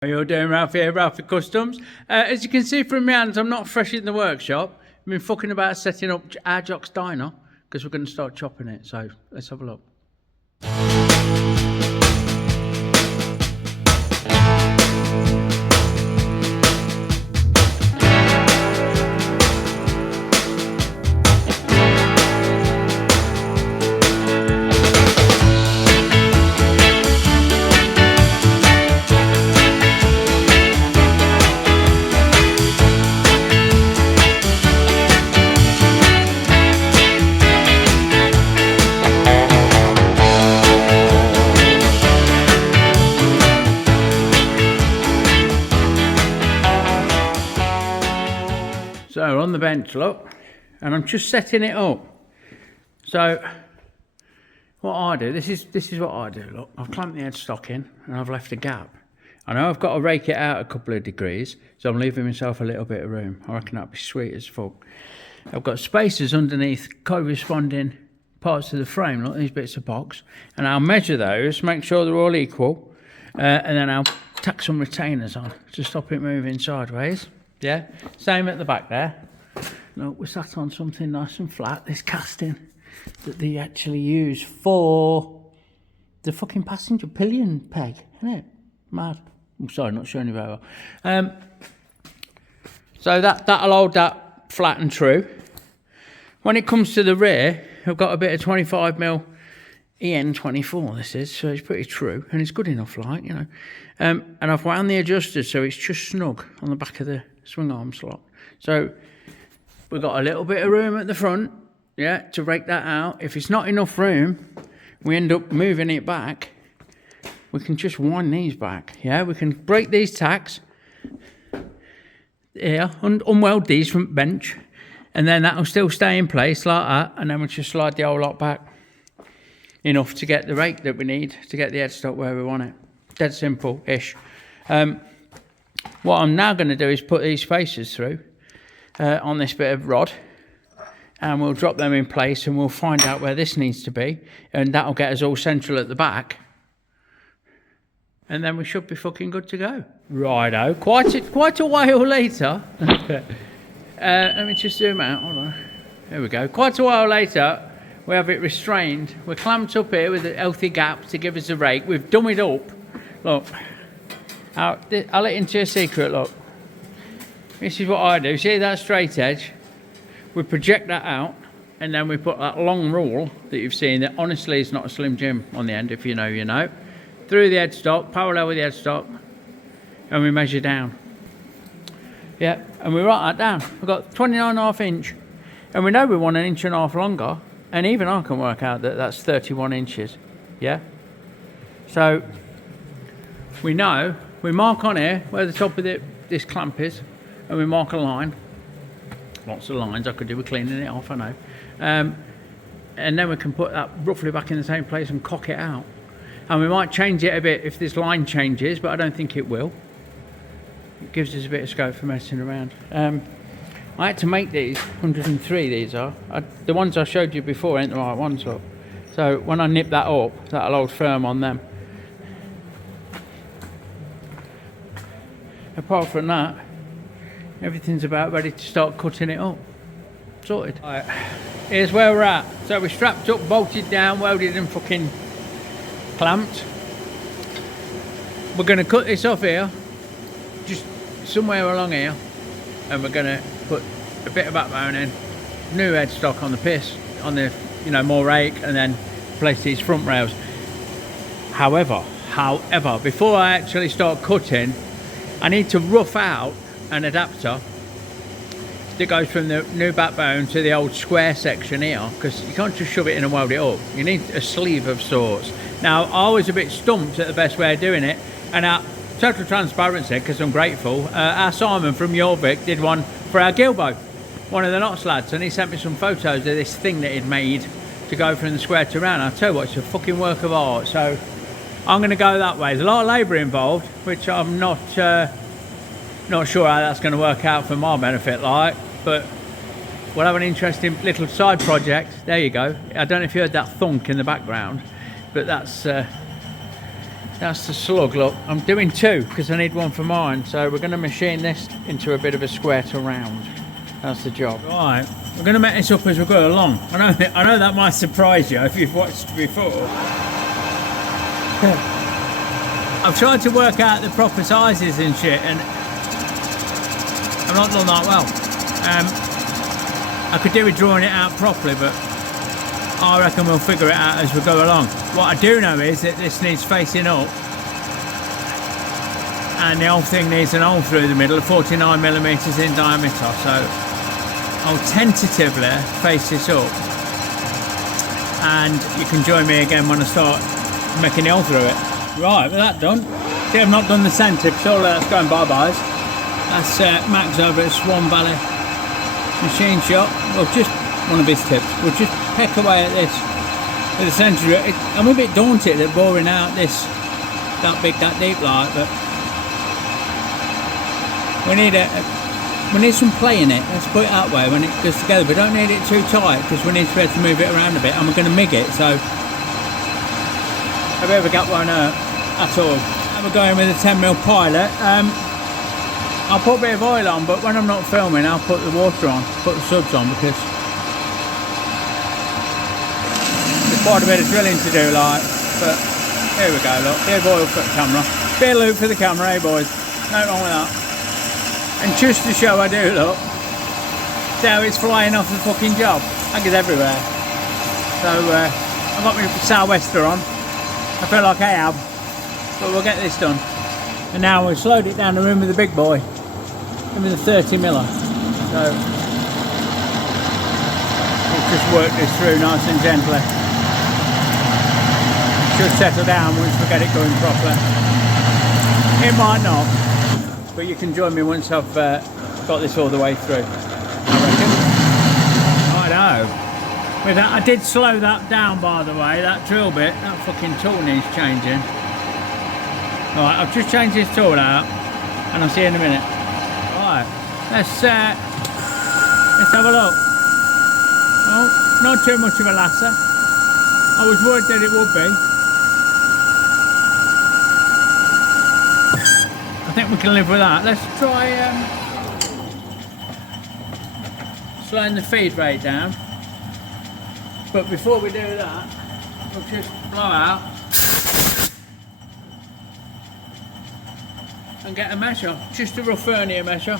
How you all doing, Ralfy here, Ralfy Customs. As you can see from my hands, I'm not fresh in the workshop. I've been fucking about setting up our Jock's Dyna because we're going to start chopping it. So let's have a look. So we're on the bench, look, and I'm just setting it up. So what I do, this is what I do, look. I've clamped the headstock in and I've left a gap. I know I've got to rake it out a couple of degrees, so I'm leaving myself a little bit of room. I reckon that'd be sweet as fuck. I've got spacers underneath corresponding parts of the frame, look, these bits of box, and I'll measure those, make sure they're all equal, and then I'll tack some retainers on to stop it moving sideways. Yeah, same at the back there. Look, we're sat on something nice and flat, this casting that they actually use for the fucking passenger pillion peg, isn't it? Mad. I'm sorry, not showing you very well. So that'll hold that flat and true. When it comes to the rear, I've got a bit of 25mm EN24, this is, so it's pretty true, and it's good enough, like, you know. And I've wound the adjusters so it's just snug on the back of the swing arm slot. So we've got a little bit of room at the front, yeah, to rake that out. If it's not enough room, we end up moving it back. We can just wind these back, yeah. We can break these tacks here, unweld these from bench, and then that'll still stay in place like that, and then we'll just slide the whole lot back enough to get the rake that we need to get the headstock where we want it. Dead simple-ish. What I'm now going to do is put these spacers through on this bit of rod, and we'll drop them in place and we'll find out where this needs to be, and that'll get us all central at the back, and then we should be fucking good to go. Righto, quite a while later. Let me just zoom out, hold on. There we go. Quite a while later, we have it restrained. We're clamped up here with a healthy gap to give us a rake. We've dummied up. Look, I'll let into a secret, look. This is what I do. See that straight edge? We project that out, and then we put that long rule that you've seen that honestly is not a Slim Jim on the end, if you know, you know. Through the headstock, parallel with the headstock, and we measure down. Yeah, and we write that down. We've got 29.5 inch, and we know we want 1.5 inches longer, and even I can work out that that's 31 inches, yeah? So, we know, we mark on here where the top of this clamp is, and we mark a line. Lots of lines, I could do with cleaning it off, I know. And then we can put that roughly back in the same place and cock it out. And we might change it a bit if this line changes, but I don't think it will. It gives us a bit of scope for messing around. I had to make these, 103 these are. The ones I showed you before ain't the right ones, look. So when I nip that up, that'll hold firm on them. Apart from that, everything's about ready to start cutting it up. Sorted. Right, here's where we're at. So we're strapped up, bolted down, welded and fucking clamped. We're going to cut this off here, just somewhere along here, and we're going to put a bit of backbone in, new headstock on the piss, on the, you know, more rake, and then place these front rails. However, before I actually start cutting, I need to rough out an adapter that goes from the new backbone to the old square section here, because you can't just shove it in and weld it up. You need a sleeve of sorts. Now, I was a bit stumped at the best way of doing it, and our total transparency, because I'm grateful, our Simon from Jorvik did one for our Gilbo, one of the Knots lads, and he sent me some photos of this thing that he'd made to go from the square to round. I'll tell you what, it's a fucking work of art, so I'm going to go that way. There's a lot of labour involved, which I'm not sure how that's going to work out for my benefit, like, but we'll have an interesting little side project. There you go. I don't know if you heard that thunk in the background, but that's That's the slug, look. I'm doing 2 because I need one for mine. So we're going to machine this into a bit of a square to round. That's the job. Right, we're going to make this up as we go along. I know that might surprise you if you've watched before. I've tried to work out the proper sizes and shit, and I've not done that well. I could do with drawing it out properly, but I reckon we'll figure it out as we go along. What I do know is that this needs facing up, and the whole thing needs an hole through the middle of 49mm in diameter, so I'll tentatively face this up, and you can join me again when I start making the hole through it. Right, with that done. See, I've not done the centre, because all that's going bye-byes. That's Max over at Swan Valley Machine Shop. Well, just one of his tips. We'll just peck away at this with the centre. I'm a bit daunted at boring out this that big, that deep like, but we need some play in it. Let's put it that way when it goes together. We don't need it too tight because we need to be able to move it around a bit, and we're going to MIG it, so a bit of a gap won't hurt at all. And we're going with a 10mm pilot. I'll put a bit of oil on, but when I'm not filming, I'll put the water on, put the subs on, because there's quite a bit of drilling to do, like. But here we go, look, bit of oil for the camera, bit of lube for the camera, eh, boys? No wrong with that. And just to show I do, look, see how it's flying off the fucking job. That goes everywhere. So I've got my sou'wester on. I feel like I have, but we'll get this done. And now we've slowed it down the room with the big boy, and with the 30mm. So we'll just work this through nice and gently. Should settle down once we get it going properly. It might not, but you can join me once I've got this all the way through, I reckon. Righto. With that, I did slow that down, by the way, that drill bit. That fucking tool needs changing. Alright, I've just changed this tool out, and I'll see you in a minute. Alright, let's have a look. Oh, not too much of a lasser. I was worried that it would be. I think we can live with that. Let's try slowing the feed rate down. But before we do that, we'll just blow out and get a measure, just a rough vernier measure.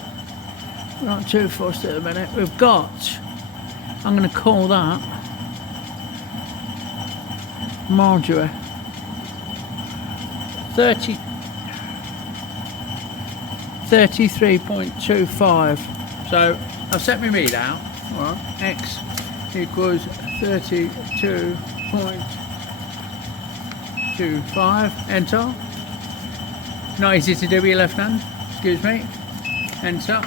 We're not too fussed at the minute. We've got, I'm going to call that Marjorie 33.25. So I've set my read out. All right, X equals 32.25. Enter. Not easy to do with your left hand, excuse me. Enter.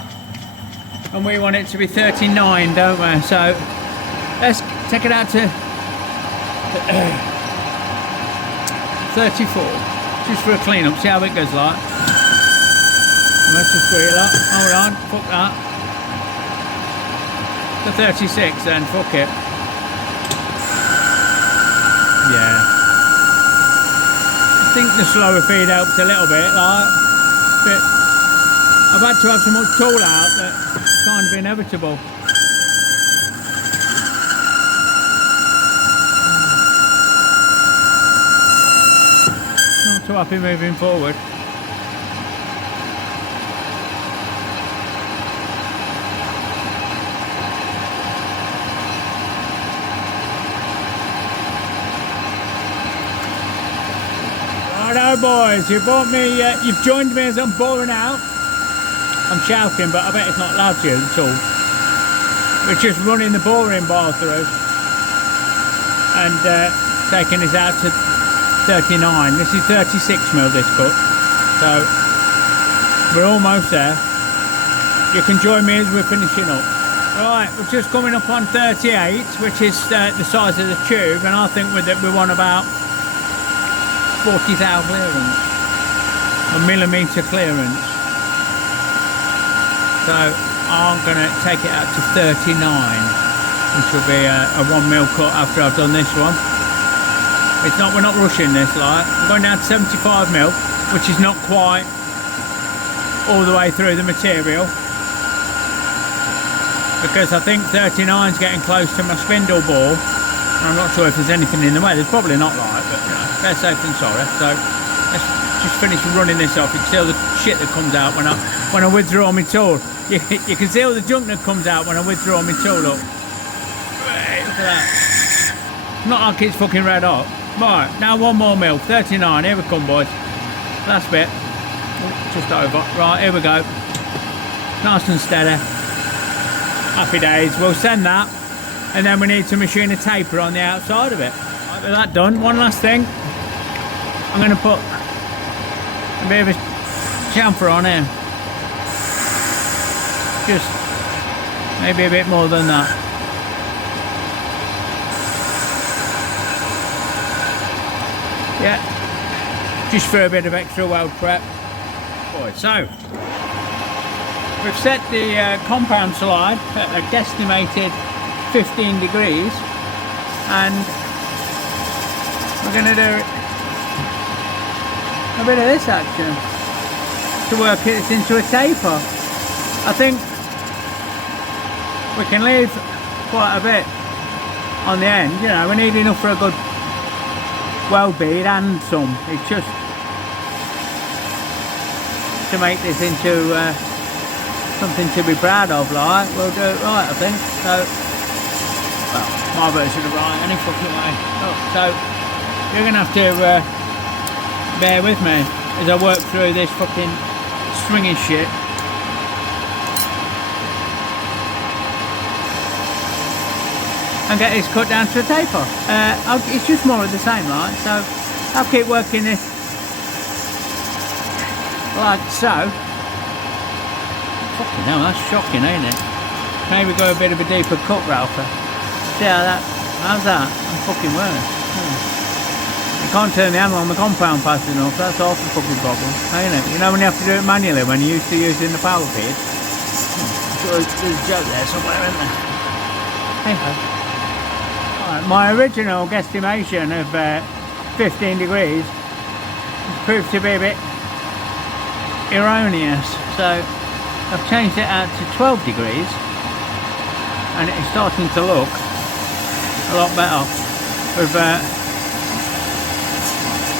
And we want it to be 39, don't we? So let's take it out to 34, just for a clean up, see how it goes like. Let's just put it up. Hold on, fuck that. The 36 then, fuck it. Yeah. I think the slower feed helps a little bit, like, but I've had to have so much tool out that it's kind of inevitable. Not too happy moving forward. Hello boys, you've joined me as I'm boring out. I'm shouting, but I bet it's not loud to you at all. We're just running the boring bar through and taking this out to 39. This is 36mm this cut, so we're almost there. You can join me as we're finishing up. Right, we're just coming up on 38, which is the size of the tube, and I think with it we want about 40 thou clearance, a millimetre clearance. So I'm going to take it out to 39, which will be a 1mm cut after I've done this one. It's not, we're not rushing this, like. I'm going down to 75mm, which is not quite all the way through the material. Because I think 39's getting close to my spindle bore. I'm not sure if there's anything in the way. There's probably not, like, but you know, better safe than sorry. So let's just finish running this off. You can see all the shit that comes out when I withdraw my tool. You can see all the junk that comes out when I withdraw my tool. Look. Right, look at that. Not like it's fucking red hot. Right, now 1 more mil. 39. Here we come, boys. Last bit. Just over. Right, here we go. Nice and steady. Happy days. We'll send that, and then we need to machine a taper on the outside of it. Right, with that done, one last thing. I'm going to put a bit of a chamfer on here. Just maybe a bit more than that. Yeah, just for a bit of extra weld prep. Right, so we've set the compound slide at a guesstimated 15 degrees, and we're going to do a bit of this action to work it into a taper. I think we can leave quite a bit on the end, you know, we need enough for a good weld bead and some. It's just to make this into something to be proud of, like. We'll do it right, I think. So, well, my version of right, any fucking way. Oh, so, you're going to have to bear with me as I work through this fucking stringy shit. And get this cut down to a taper. It's just more of the same, like. So, I'll keep working this like so. Fucking hell, that's shocking, ain't it? Maybe go a bit of a deeper cut, Ralfy. See how that, how's that? I'm fucking worse. You can't turn the handle on the compound fast enough, that's half the fucking problem, ain't it? You know when you have to do it manually when you're used to using the power bead? I'm sure there's a joke there somewhere, isn't there? Hey ho. Right, my original guesstimation of 15 degrees proved to be a bit erroneous, so I've changed it out to 12 degrees and it's starting to look a lot better. We've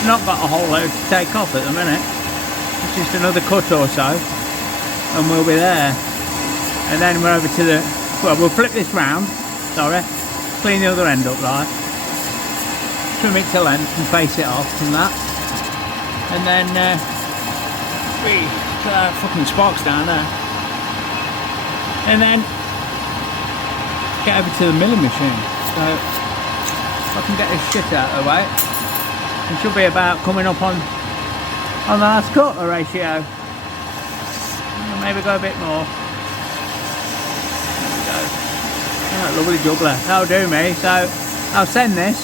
not got a whole load to take off at the minute. It's just another cut or so and we'll be there. And then we're over to the, well, we'll flip this round, sorry, clean the other end up, right, trim it to length and face it off and that, and then fucking sparks down there, and then get over to the milling machine. So if I can get this shit out of the way, it should be about coming up on the last cut ratio. Maybe go a bit more. There we go. Oh, lovely juggler, that'll do me. So I'll send this.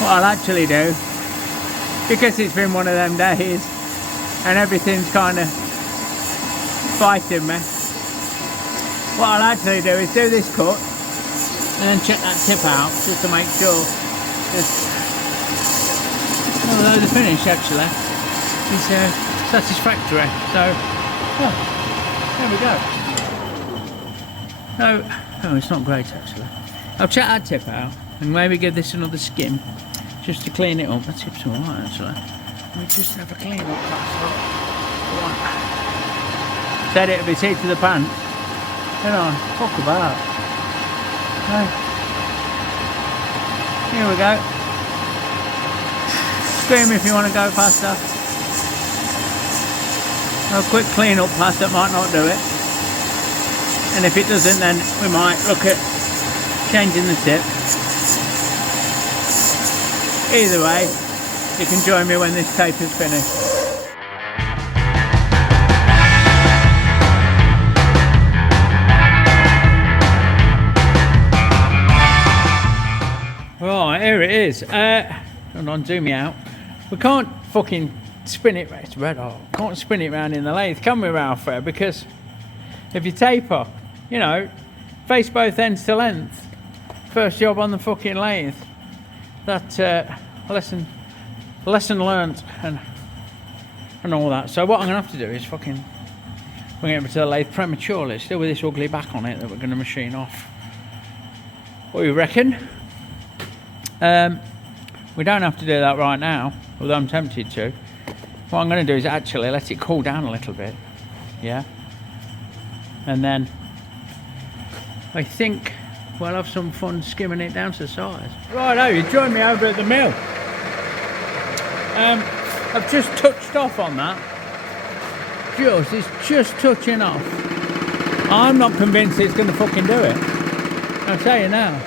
What I'll actually do, because it's been one of them days and everything's kind of fighting me, what I'll actually do is do this cut and then check that tip out just to make sure. Although the finish actually is satisfactory, so yeah, there we go. Oh, it's not great actually. I'll check that tip out and maybe give this another skim just to clean it up. That tip's alright actually. Let me just have a clean up. Right. Said it'd be seat to the pants. You know, fuck about. Right. Here we go. Scream if you want to go faster. A quick clean up pass that might not do it. And if it doesn't, then we might look at changing the tip. Either way, you can join me when this tape is finished. Right, here it is. Hold on, zoom me out. We can't fucking spin it, it's red hot. Can't spin it round in the lathe, can we, Ralfy? Because if you taper, you know, face both ends to length. First job on the fucking lathe. lesson learnt and all that. So what I'm gonna have to do is fucking bring it over to the lathe prematurely, still with this ugly back on it that we're gonna machine off. What do you reckon? We don't have to do that right now, although I'm tempted to. What I'm going to do is actually let it cool down a little bit, yeah? And then I think we'll have some fun skimming it down to size. Righto, you join me over at the mill. I've just touched off on that. It's just touching off. I'm not convinced it's going to fucking do it. I'll tell you now.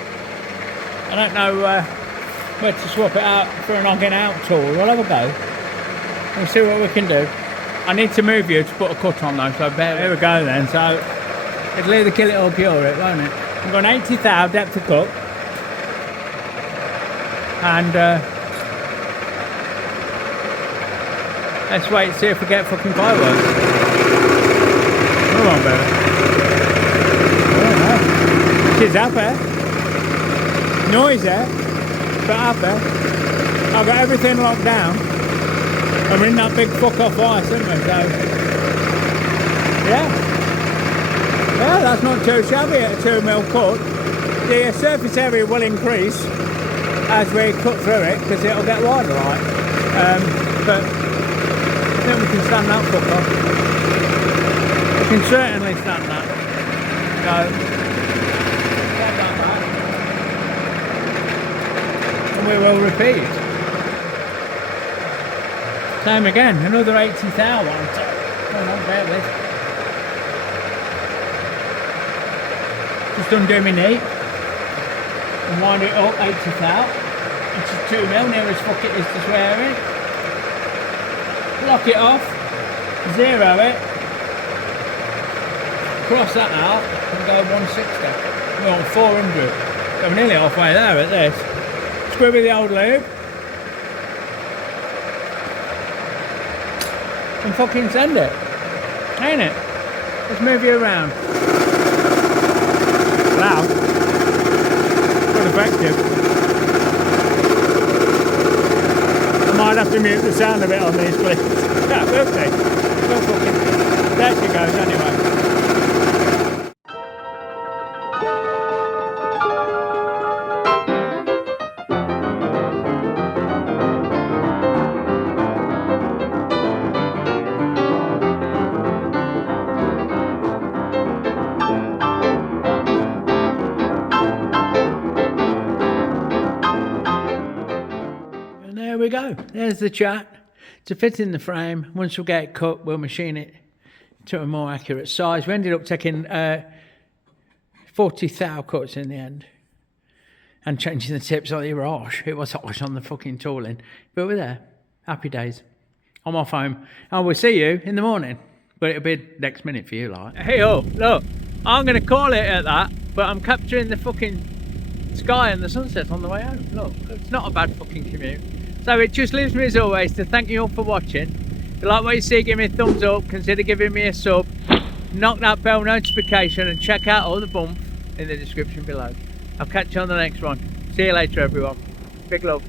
I don't know where to swap it out for an noggin out tool. We'll have a go. We'll see what we can do. I need to move you to put a cut on though, so here we go then. So it'll either kill it or cure it, won't it? I've got an 80 thou depth of cut. And let's wait and see if we get fucking fireworks. Come on, baby. Oh, no. She's happy. Noisy, but happy. I've got everything locked down. And we're in that big fuck off ice, isn't we? So, yeah. Well, that's not too shabby at a 2mm cut. The surface area will increase as we cut through it because it'll get wider, right? But I think we can stand that fuck off. We can certainly stand that. So, we will repeat. Same again, another 80 thou one. Oh no, bear with. Just undo my knee and wind it up 80 thou. It's just 2mm, near as fuck it is to swear it. Lock it off, zero it, cross that out and go 160. We're on 400. So we're nearly halfway there at this. Screw with the old lube and fucking send it, ain't it? Let's move you around. Wow, quite effective. I might have to mute the sound a bit on these, please. Yeah, we'll see. We'll fucking, there she goes anyway. There we go, there's the chat. To fit in the frame, once we get it cut, we'll machine it to a more accurate size. We ended up taking 40 thou cuts in the end and changing the tips like they were harsh. It was harsh on the fucking tooling, but we're there. Happy days. I'm off home. And we'll see you in the morning, but it'll be next minute for you, like. Hey, oh, look, I'm going to call it at that, but I'm capturing the fucking sky and the sunset on the way home. Look, it's not a bad fucking commute. So it just leaves me as always to thank you all for watching. If you like what you see, give me a thumbs up, consider giving me a sub, knock that bell notification and check out all the bump in the description below. I'll catch you on the next one. See you later everyone. Big love.